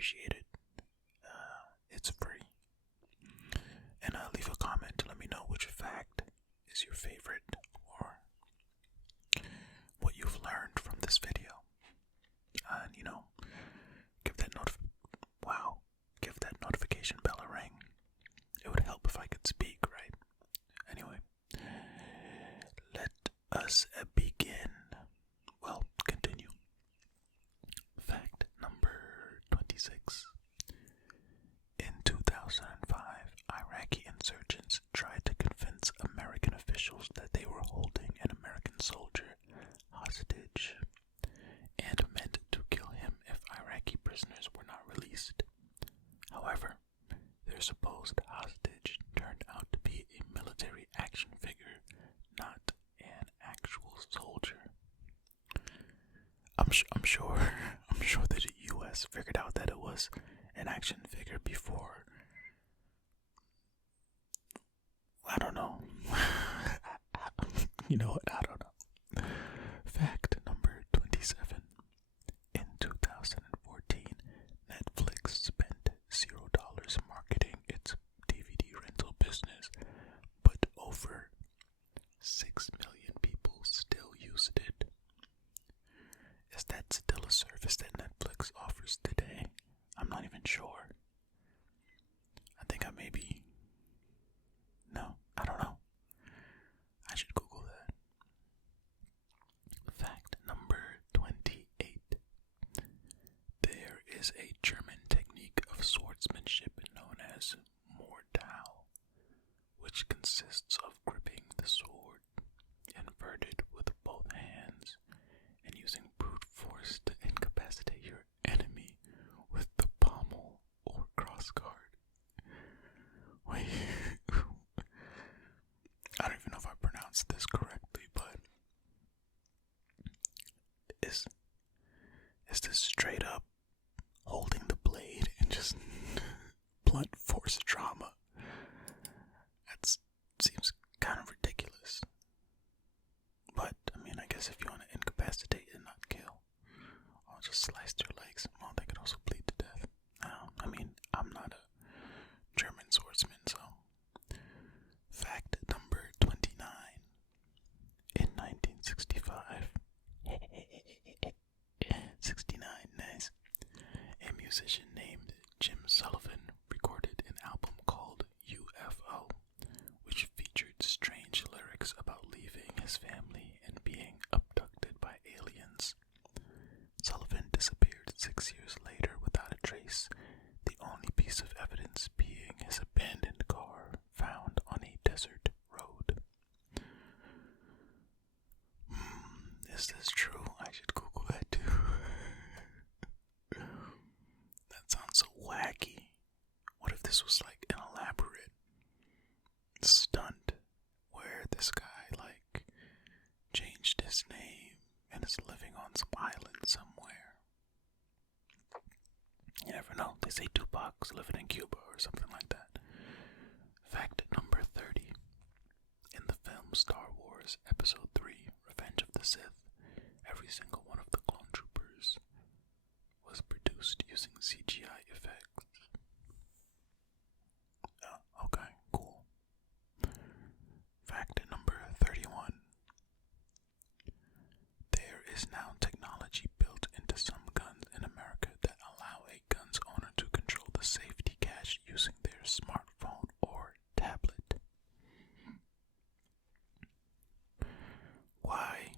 appreciate it. It's free. And leave a comment to let me know which fact is your favorite or what you've learned from this video. And give that give that notification bell a ring. It would help if I could speak, right? Anyway, let us begin. Well, continue. Fact number 26. In 2005, Iraqi insurgents tried to convince American officials that they were holding an American soldier hostage and meant to kill him if Iraqi prisoners were not released. However, their supposed hostage turned out to be a military action figure, not an actual soldier. I'm sure that the U.S. figured out that it was an action figure before. I don't know. You know what? I don't know. Fact number 27. In 2014, Netflix spent $0 marketing its DVD rental business, but over 6 million people still used it. Is that still a service that Netflix offers today? I'm not even sure. I think I maybe... No, I don't know. I should Google that. Fact number 28. There is a German technique of swordsmanship known as Mordau, which consists of gripping the sword inverted with both hands and using brute force to incapacitate your enemy with the pommel or crossguard. Wait, I don't even know if I pronounced this correctly, but is this straight up holding the blade and just blunt force trauma? That seems kind of ridiculous. But, I mean, I guess if you want to incapacitate and not kill, I'll just slice their legs. Well, they could also bleed to death. I mean, I'm not a German swordsman, so. Fact number 29. In 1965, 69, nice. A musician named Jim Sullivan recorded an album called UFO, which featured strange lyrics about leaving his family and being abducted by aliens. Sullivan disappeared 6 years later without a trace, the only piece of evidence being his abandoned car found on a desert road. Is this true? I should Google that too. That sounds so wacky. What if this was like an elaborate stunt where this guy changed his name and is living on some island somewhere? You never know. They say Tupac's living in Cuba or something like that. Fact number 30. In the film Star Wars Episode 3, Revenge of the Sith, every single one of the clone troopers was produced using CGI effects. Okay, cool. Fact number 31. There is now technology built into some guns in America that allow a gun's owner to control the safety cache using their smartphone or tablet. Why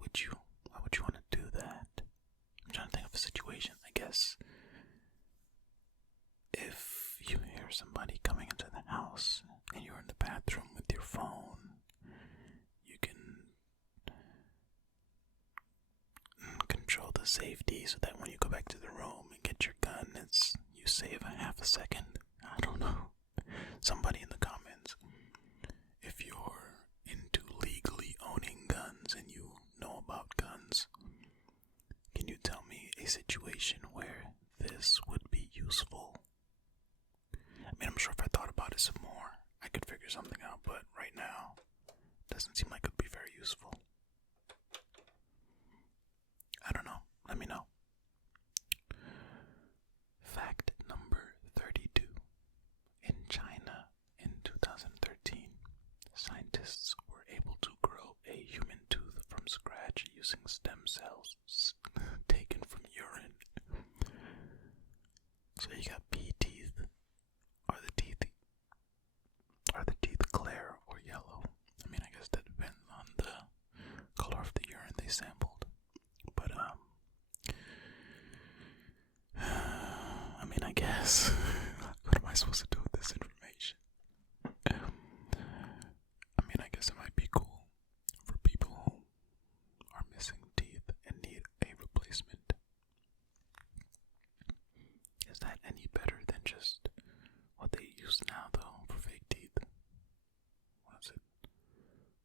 would you want to do that? I'm trying to think of a situation. I guess if you hear somebody coming into the house and you're in the bathroom with your phone, you can control the safety so that when you go back to the room and get your gun, you save a half a second. I don't know. Somebody in the comments, if you're into legally owning guns and you know about guns, can you tell me a situation where this would be useful? I mean, I'm sure if I thought about it some more, I could figure something out, but right now, it doesn't seem like it would be very useful. I don't know. Let me know. guess. What am I supposed to do with this information? I mean, I guess it might be cool for people who are missing teeth and need a replacement. Is that any better than just what they use now, though, for fake teeth? What is it?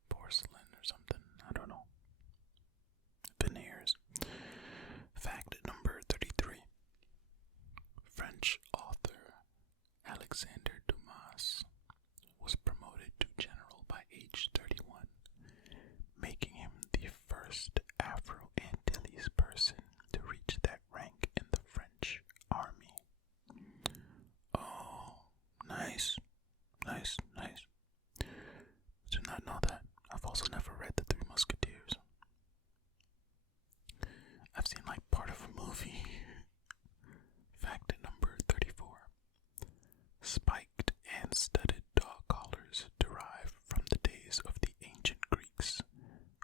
Porcelain or something? I don't know. Veneers. Fact number 33. French author Alexander Dumas was promoted to general by age 31, making him the first Afro-Antilles person to reach that rank in the French army. Oh, nice. Nice, nice. Did not know that. I've also never read The Three Musketeers. I've seen like part of a movie. Fact number 34. Spiked and studded dog collars derive from the days of the ancient Greeks,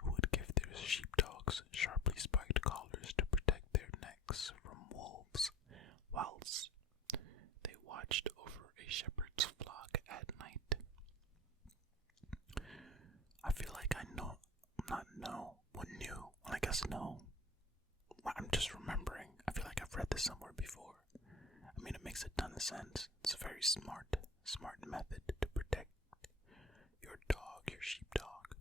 who would give their sheepdogs sharply spiked collars to protect their necks from wolves, whilst they watched over a shepherd's flock at night. I feel like I know, not know, what knew, well, I guess no. I'm just remembering. I feel like I've read this somewhere before. I mean, it makes a ton of sense. It's a very smart method to protect your dog, your sheepdog.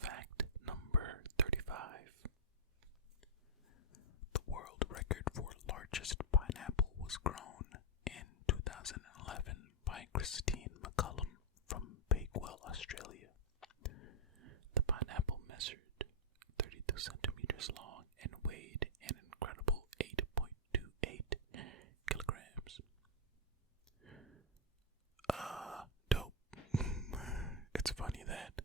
Fact number 35. The world record for largest pineapple was grown in 2011 by Christine McCullum from Bakewell, Australia. The pineapple measured 32 centimeters long and weighed an incredible 8.28 kilograms. Dope. It's funny that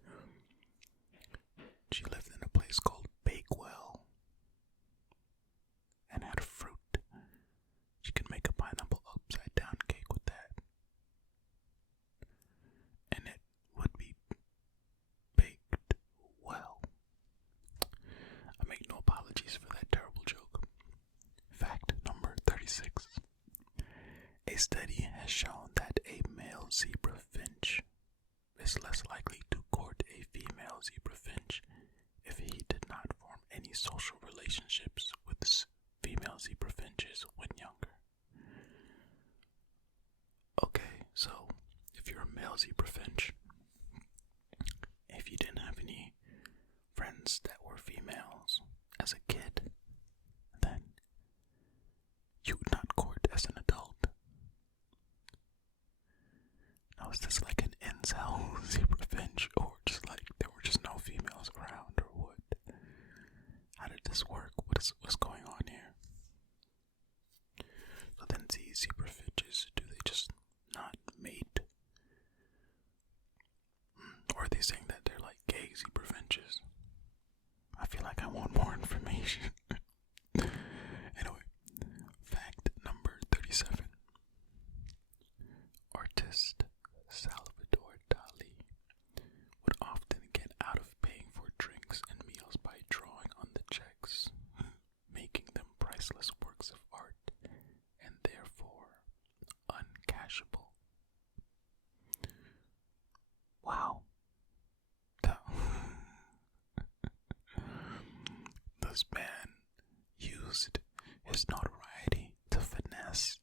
she lived in a place called Bakewell and had fruit. She could make a pineapple upside down cake with that. And it would be baked well. I make no apologies for that terrible joke. Fact number 36. A study has shown that a male zebra finch is less likely to court a female zebra finch if he did not form any social relationships with female zebra finches when younger. Okay, so if you're a male zebra finch, if you didn't have any friends that were females as a kid, then you would not court as an adult. Now, is this like an incel zebra finch, or just like there were just no females around, or what? How did this work? What's going on here? So then these zebra finches, do they just not mate? Or are they saying that they're like gay zebra finches? I feel like I want more information. Anyway, fact number 37. Artist Salvador Dali would often get out of paying for drinks and meals by drawing on the checks, making them priceless works of art and therefore uncashable. Wow. This man used his notoriety to finesse.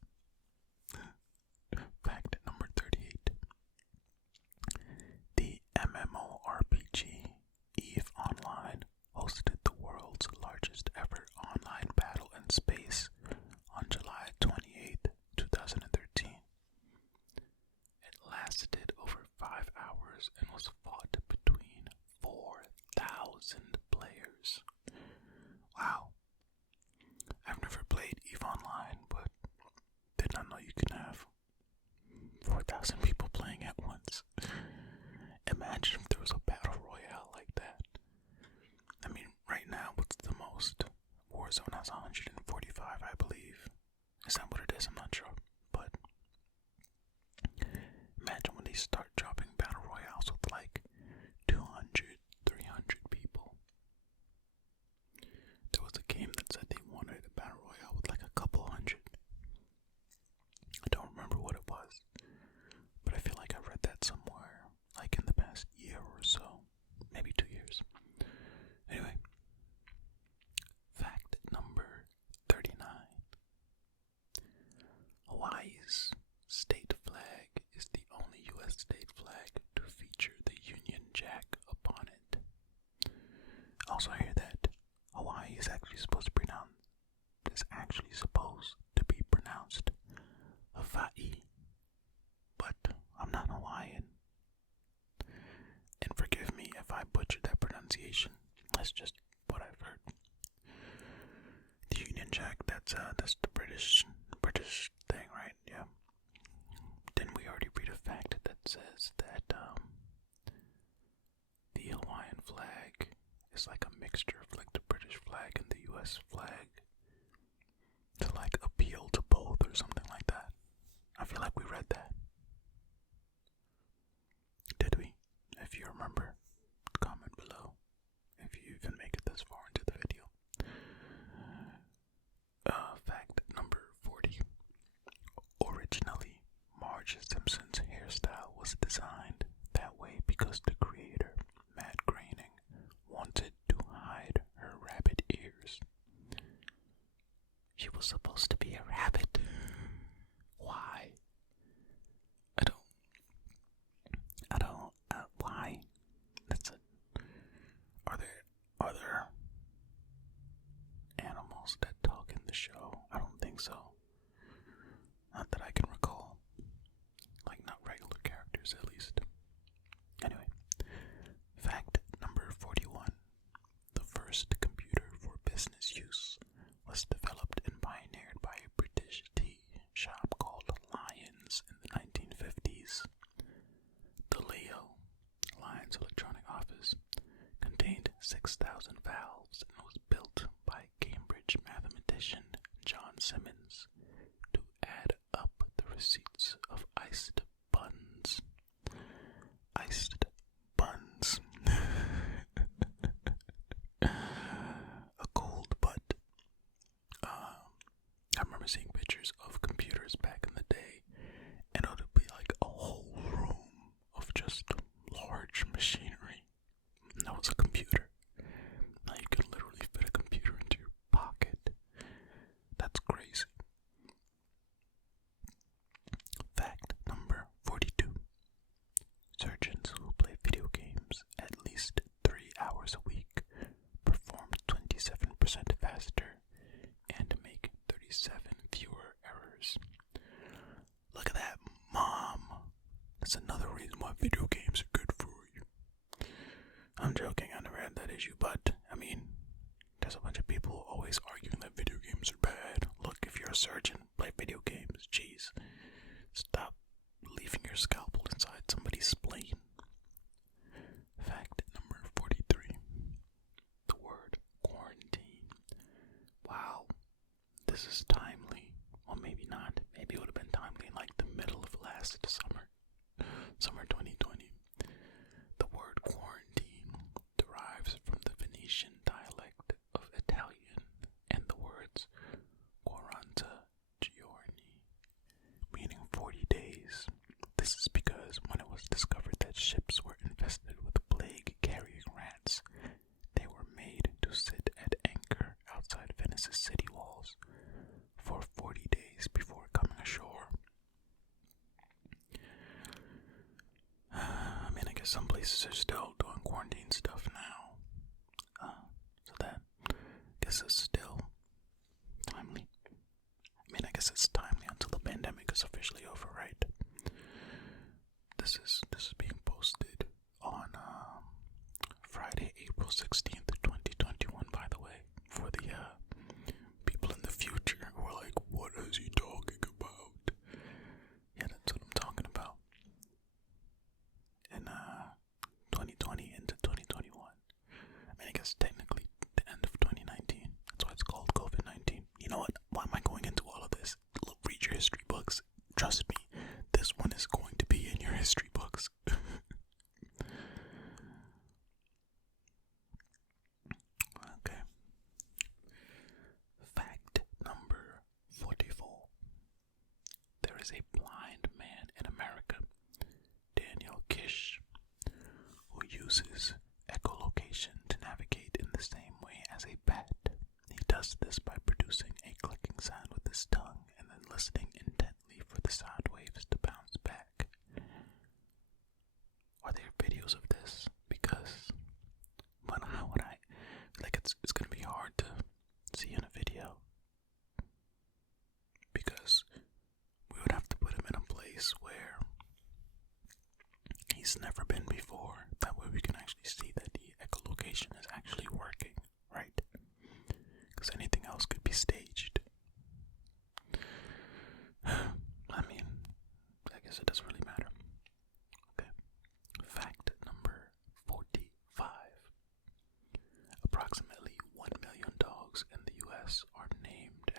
Fact number 38. The MMORPG EVE Online hosted the world's largest ever online battle in space on July 28, 2013. It lasted over 5 hours and was fought between 4,000 players. Wow. I've never played that's the British thing, right? Yeah. Didn't we already read a fact that says that the Hawaiian flag is like a mixture of like the British flag and the US flag to like appeal to both or something like that? I feel like we read that. Did we? If you remember, comment below if you even make it this far into the video. Fact number 40. Originally, Marge Simpson's hairstyle was designed that way because the creator, Matt Groening, wanted to hide her rabbit ears. She was supposed to be a rabbit. Why? Why? That's it. Are there animals that talk in the show? I don't think so. Not that I can recall. Like, not regular characters, at least. Anyway, fact number 41. The first computer for business use was developed and pioneered by a British tea shop called Lyons in the 1950s. The Leo, Lyons Electronic Office, contained 6,000 valves and was built by Cambridge mathematician John Simmons to add up the receipts of iced buns. Iced buns. A cold but I remember seeing pictures of computers back in the day, and it would be like a whole room of just large machinery. And that was a computer. Now you can literally fit a computer into your pocket. That's crazy. Fact number 42. Surgeons who play video games at least 3 hours a week perform 27% faster and make 37 fewer errors. Look at that, Mom. That's another reason why video games are good for you. I'm joking, I never had that issue, but, I mean, there's a bunch of people always arguing that video games are bad. Look, if you're a surgeon, play video games. Jeez. Stop leaving your scalpel inside somebody's spleen. Fact number 43. The word quarantine. Wow. This is timely. Well, maybe not. Maybe it would have been timely in like the middle of last summer. Summer 2020. The word quarantine derives from the Venetian dialect of Italian and the words quaranta giorni, meaning 40 days. This is because when it was discovered that ships were infested with plague-carrying rats, they were made to sit at anchor outside Venice's city walls for 40 days before coming ashore. I mean, I guess some places are still doing quarantine stuff now. So that, I guess it's still timely. I mean, I guess it's timely until the pandemic is officially over, right? This is being posted on Friday, April 16th, 2021, by the way, for the people in the future who are like, what is he talking about? Yeah, that's what I'm talking about. In 2020 into 2021. I mean, I guess technically the end of 2019. That's why it's called COVID-19. You know what? Why am I going into all of this? Look, read your history books. Trust me, this one is going to be in your history books. Okay. Fact number 44. There is a blind man in America, Daniel Kish, who uses echolocation to navigate in the same way as a bat. He does this by producing a clicking sound with his tongue and then listening intently for the sound waves to bounce back. Are there videos of this? Because, but how would I? Like, it's gonna be hard to see in a video. Because we would have to put him in a place where he's never been before. That way we can actually see that the echolocation is actually working, right? Because anything else could be staged.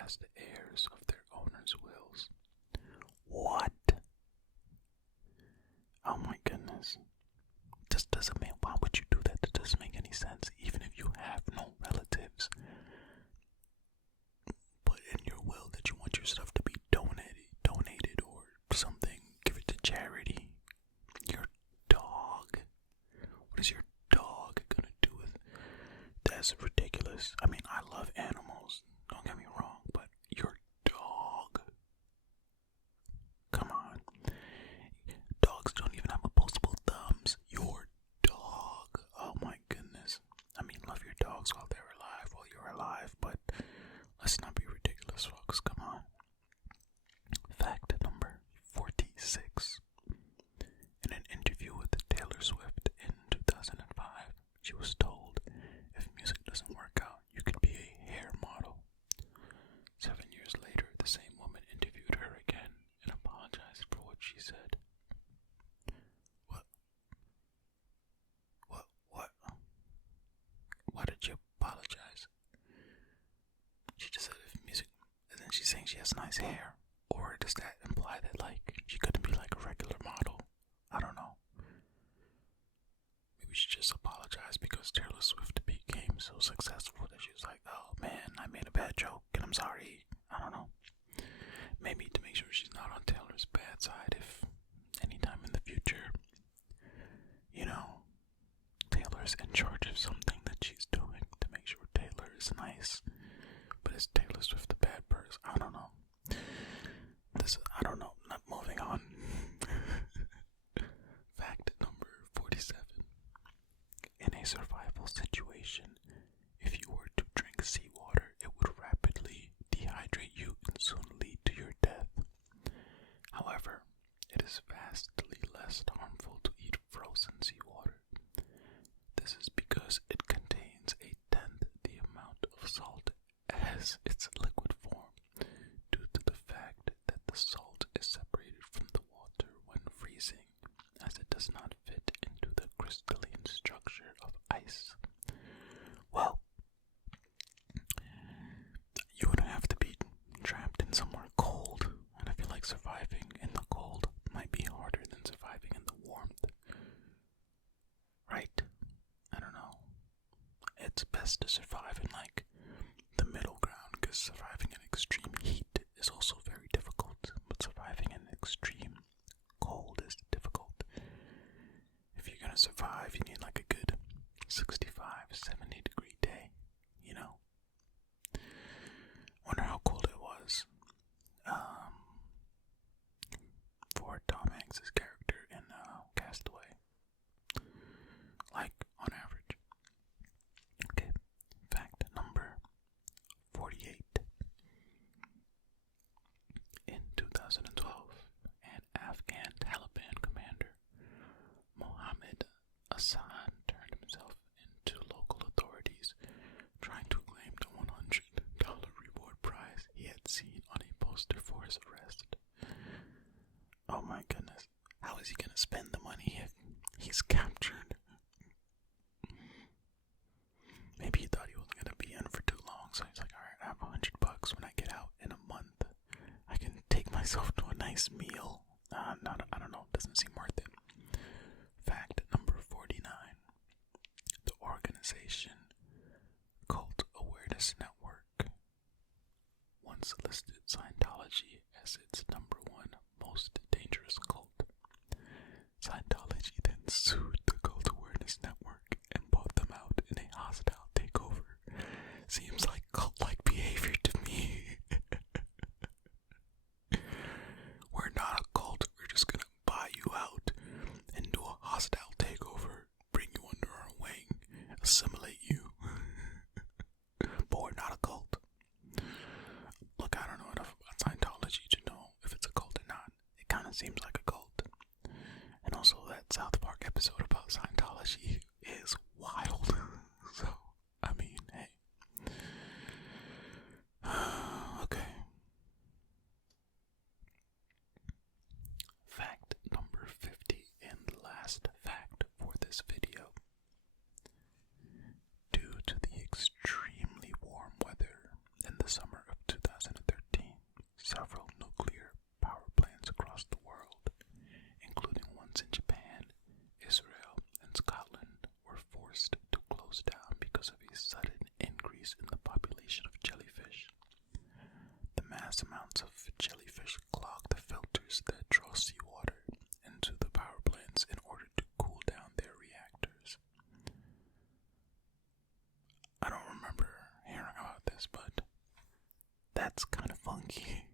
as the heirs of their owners' wills. What? Oh my goodness. This doesn't make, why would you do that? That doesn't make any sense. Even if you have no relatives, put in your will that you want your stuff to be donated or something. Give it to charity. Your dog. What is your dog gonna do with it? That's ridiculous. I mean, I love animals. Don't get me wrong, but your dog. Come on. Dogs don't even have opposable thumbs. Your dog. Oh my goodness. I mean, love your dogs while they're alive, while you're alive, but let's not be ridiculous, folks. Come on. Fact number 46. In an interview with Taylor Swift in 2005, she was told, if music doesn't work out, you could be a hair model. 7 years later, the same woman interviewed her again and apologized for what she said. Why did you apologize? She just said if music, and then she's saying she has nice hair. Or does that imply that, like, she couldn't be like a regular model? I don't know. Maybe she just apologized because Taylor Swift became so successful that she was like, oh man, I made a bad joke and I'm sorry. I don't know. Maybe to make sure she's not on Taylor's bad side if anytime in the future, Taylor's in charge of something that she's doing to make sure Taylor is nice. But is Taylor Swift a bad person? I don't know. I don't know. Not moving on. Fact number 47. In a survival situation, if you were to drink seawater, it would rapidly dehydrate you and soon lead to your death. However, it is vastly less harmful to eat frozen seawater. This is because it contains a tenth the amount of salt as its liquid form, due to the fact that the salt is separated from the water when freezing, as it does not fit into the crystalline structure of ice. Well, you would have to be trapped in somewhere cold, and I feel like surviving in the cold might be harder than surviving in the warmth. Right? I don't know. It's best to survive in like the middle ground, because surviving in extreme heat is also very difficult, but surviving in extreme cold is difficult. If you're gonna survive, you need like a good 65, 70 degree day, Wonder how cold it was for Tom Hanks' character in Castaway. Like, on average. Okay, fact number 48. In 2012, an Afghan Taliban commander, Mohammed Hassan, turned himself into local authorities, trying to claim the $100 reward prize he had seen on a poster for his arrest. Oh my goodness. How is he going to spend the money if he's captured? Maybe he thought he wasn't going to be in for too long, so he's like, alright, I have $100 when I get out in a month. I can take myself to a nice meal. I don't know, doesn't seem worth it. Fact number 49. The organization Cult Awareness Network once listed Scientology as its number one most dangerous cult. Scientology then sued the Cult Awareness Network and bought them out in a hostile takeover. Seems like cult-like behavior to me. We're not a cult, we're just gonna buy you out and do a hostile takeover, bring you under our wing, assimilate you. But we're not a cult. Look, I don't know enough about Scientology to know if it's a cult or not. It kind of seems like a cult. And also that South Park episode about Scientology is wild. So, I mean, hey. Okay. Fact number 50 and last fact for this video. Due to the extremely warm weather in the summer of 2013, the population of jellyfish. The mass amounts of jellyfish clog the filters that draw seawater into the power plants in order to cool down their reactors. I don't remember hearing about this, but that's kind of funky.